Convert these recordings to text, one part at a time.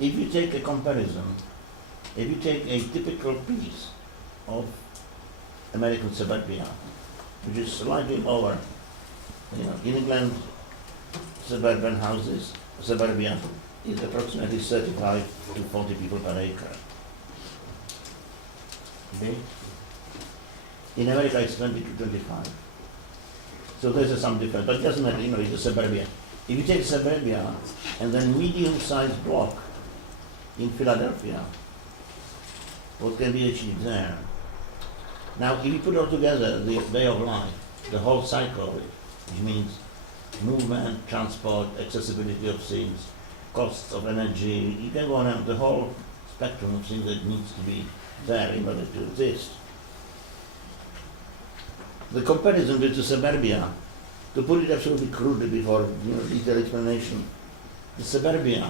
if you take a comparison, if you take a typical piece of American suburbia, which is slightly lower, in England, suburban houses, suburbia is approximately 35 to 40 people per acre. Okay? In America, it's 20 to 25. So there's some difference, but it doesn't matter, it's a suburbia. If you take suburbia and then medium-sized block in Philadelphia, what can be achieved there? Now, if you put all together the way of life, the whole cycle of it, which means movement, transport, accessibility of things, costs of energy, you can go on the whole spectrum of things that needs to be there in order to exist. The comparison with the suburbia, to put it absolutely crudely before detailed explanation, the suburbia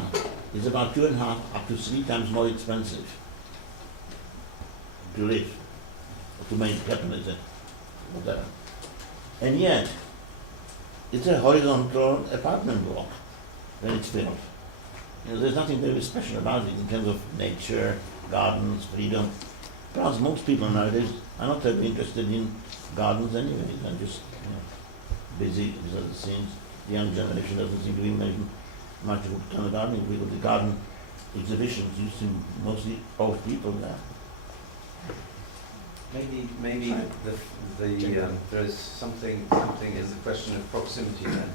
is about 2.5 up to 3 times more expensive to live, to make happen, whatever. And yet, it's a horizontal apartment block when it's built. There's nothing very special about it in terms of nature, gardens, freedom. Plus, most people nowadays are not very interested in gardens anyway. They're just busy with other things. The young generation doesn't seem to be making much of a kind of gardening. People, the garden exhibitions, you see mostly old people there. Maybe there is something is a question of proximity then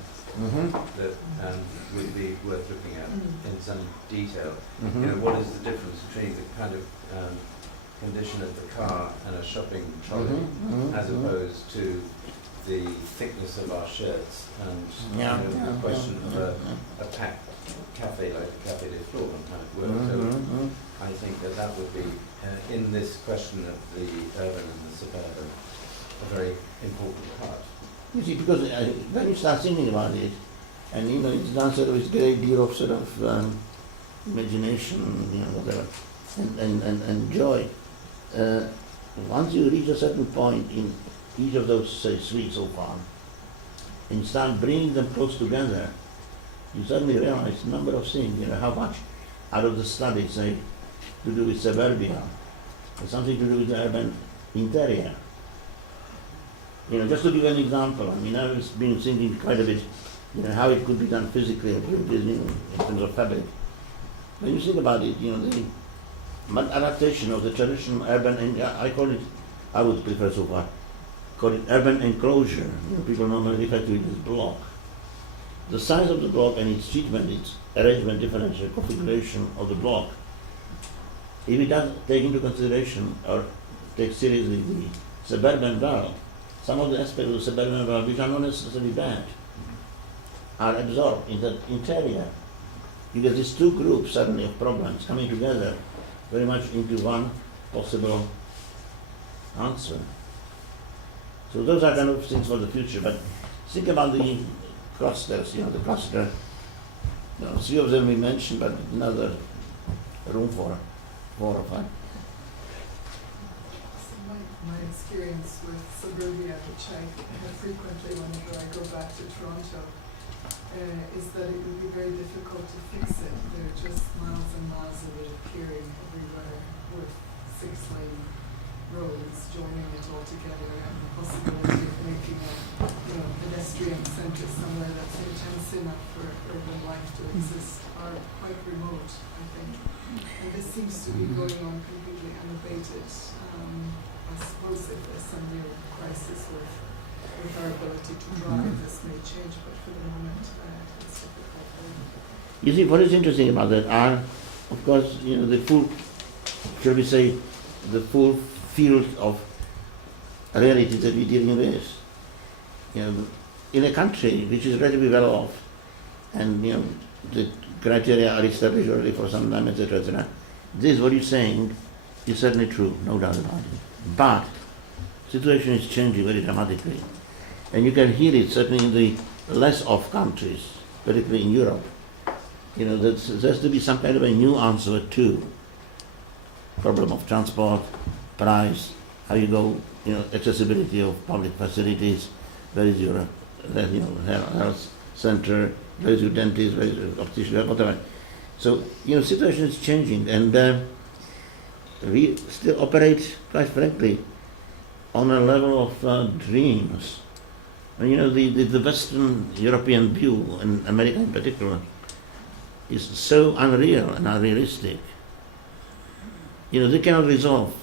that would be worth looking at in some detail. What is the difference between the kind of condition of the car and a shopping trolley as opposed to the thickness of our shirts and the question of a packed cafe like the Café des Flores kind of work. So I think that would be in this question of the urban and the suburban a very important part. You see, because when you start thinking about it, and it's done sort of with a great deal of sort of imagination, whatever, and joy. Once you reach a certain point in each of those, say, 3 so far, and start bringing them close together, you suddenly realize a number of things. How much out of the study, say, to do with suburbia, or something to do with the urban interior. Just to give an example, I've been thinking quite a bit, how it could be done physically, in terms of fabric. When you think about it, the adaptation of the traditional urban, and I would prefer so far, call it urban enclosure. People normally refer to it as block. The size of the block and its treatment, its arrangement, differential configuration of the block, if it does take into consideration or take seriously the suburban world, some of the aspects of the suburban world which are not necessarily bad are absorbed in the interior. You get these 2 groups suddenly of problems coming together very much into one possible answer. So those are kind of things for the future, but think about the clusters, the cluster, 3 of them we mentioned, but another room for 4 or 5. My experience with suburbia, which I have frequently whenever I go back to Toronto, is that it would be very difficult to fix it. There are just miles and miles of it appearing everywhere with 6-lane roads joining it all together, and the possibility of making a pedestrian centre somewhere that's intense enough for urban life to exist are quite remote, I think. And this seems to be going on completely unabated. I suppose if there's some new crisis with our ability to drive, this may change, but for the moment, it's difficult. You see, what is interesting about that are, of course, the full, shall we say, the full field of reality that we're dealing with. In a country which is relatively well off, and the criteria are established already for some time, etc., etc. This, what you're saying, is certainly true, no doubt about it. But the situation is changing very dramatically. And you can hear it certainly in the less off countries, particularly in Europe. There has to be some kind of a new answer to problem of transport, price, how you go, accessibility of public facilities, where is your health center, where is your dentist, where is your optician, whatever. So, situation is changing, and we still operate, quite frankly, on a level of dreams. And the Western European view, and America in particular, is so unreal and unrealistic. They cannot resolve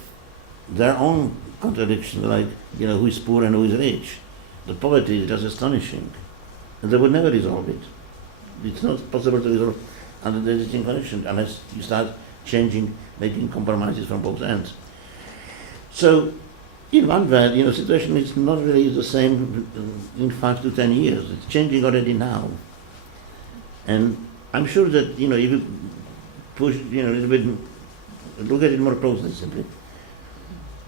their own contradictions, like, who is poor and who is rich. The poverty is just astonishing. And they would never resolve it. It's not possible to resolve under the existing conditions unless you start changing, making compromises from both ends. So, in one word, situation is not really the same in 5 to 10 years. It's changing already now. And I'm sure that, if you push, a little bit, look at it more closely simply.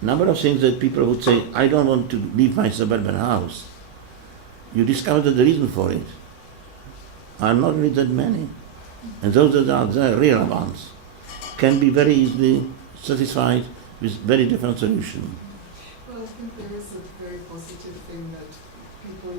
Number of things that people would say, I don't want to leave my suburban house. You discover that the reason for it are not really that many. And those that are there, real ones, can be very easily satisfied with very different solutions. Well, I think there is a very positive thing that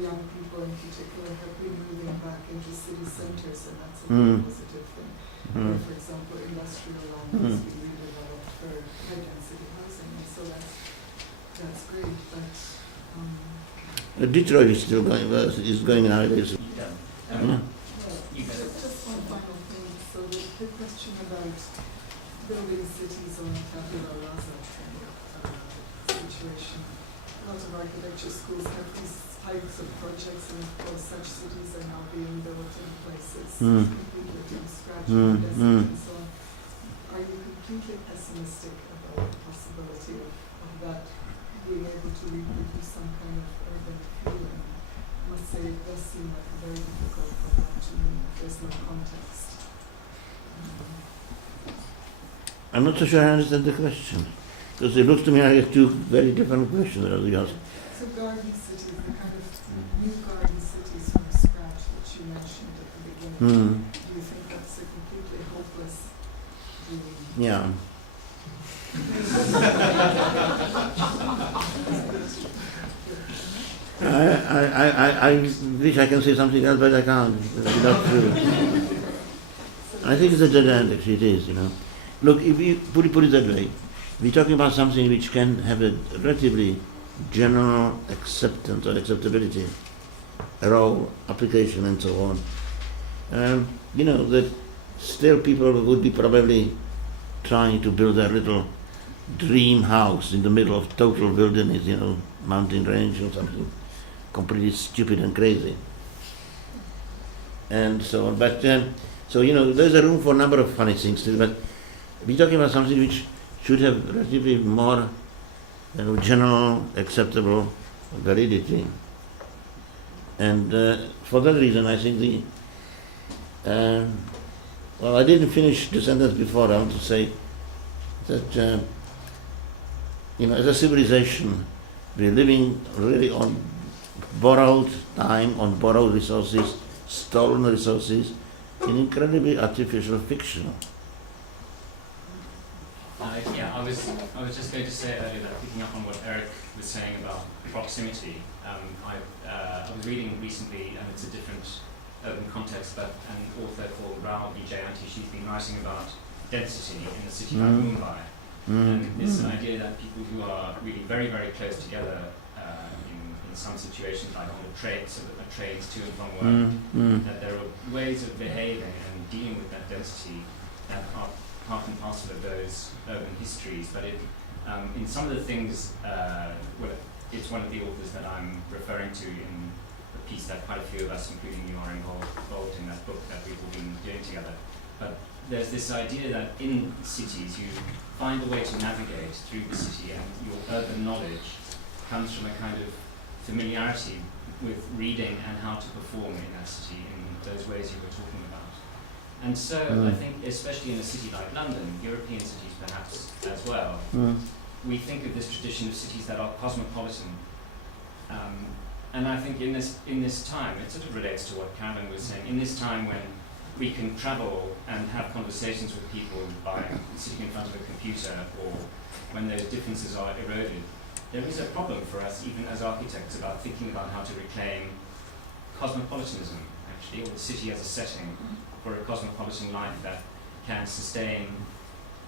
young people in particular, have been moving back into city centres, and that's a very positive thing. For example, industrial land is being redeveloped for high-density housing, and so that's great. But Detroit is still going nowadays. Just one final thing. So the question about building cities on a tabula rasa situation. A lot of architecture schools have these types of projects, and of course such cities are now being built in places completely from scratch, and so on. Are you completely pessimistic about the possibility of that being able to reproduce some kind of urban feeling? I must say it does seem like a very difficult problem to me if there's no context. I'm not so sure I understand the question, because it looks to me like two very different questions. So garden cities, the kind of new garden cities from scratch that you mentioned at the beginning, do you think that's a completely hopeless dream? Yeah. I wish I can say something else, but I can't. It's not true. I think it's a dead end, actually it is, Look, if you put it that way, we're talking about something which can have a relatively general acceptance or acceptability, role, application, and so on. That still people would be probably trying to build their little dream house in the middle of total wilderness, mountain range or something completely stupid and crazy. And so on. But, there's a room for a number of funny things still, but we're talking about something which should have relatively more general, acceptable validity. And for that reason, I think I didn't finish the sentence before. I want to say that, as a civilization, we're living really on borrowed time, on borrowed resources, stolen resources, in incredibly artificial fiction. I was just going to say earlier that, picking up on what Eric was saying about proximity, I was reading recently, and it's a different urban context, but an author called Rao Vijayanti, she's been writing about density in a city like Mumbai. And this idea that people who are really very, very close together in some situations, like on the train, so that the trains to and from work, that there are ways of behaving and dealing with that density that are part and parcel of those urban histories. But in some of the things, it's one of the authors that I'm referring to in the piece that quite a few of us, including you, are involved in that book that we've all been doing together. But there's this idea that in cities you find a way to navigate through the city, and your urban knowledge comes from a kind of familiarity with reading and how to perform in that city in those ways you were talking about. And so I think, especially in a city like London, European cities perhaps as well, we think of this tradition of cities that are cosmopolitan. And I think in this time, it sort of relates to what Carolyn was saying, in this time when we can travel and have conversations with people by sitting in front of a computer, or when those differences are eroded, there is a problem for us, even as architects, about thinking about how to reclaim cosmopolitanism, actually, or the city as a setting for a cosmopolitan life that can sustain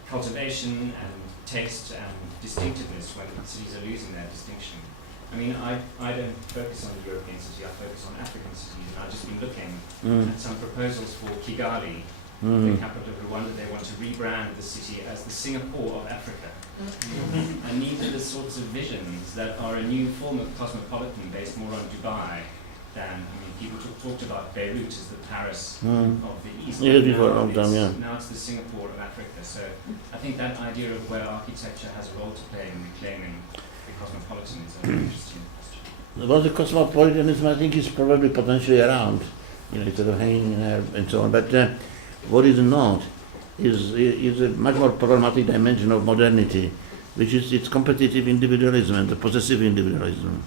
cultivation and taste and distinctiveness when cities are losing their distinction. I mean, I don't focus on the European city, I focus on African cities, and I've just been looking at some proposals for Kigali, the capital of Rwanda. They want to rebrand the city as the Singapore of Africa. And these are the sorts of visions that are a new form of cosmopolitan based more on Dubai than, I mean, people talked about Beirut as the Paris of the East. Yeah, before a long time, yeah. Now it's the Singapore of Africa. So I think that idea of where architecture has a role to play in reclaiming the cosmopolitan is a very interesting question. Well, the cosmopolitanism, I think, is probably potentially around, instead of hanging in there and so on. But what is not is a much more problematic dimension of modernity, which is its competitive individualism and the possessive individualism.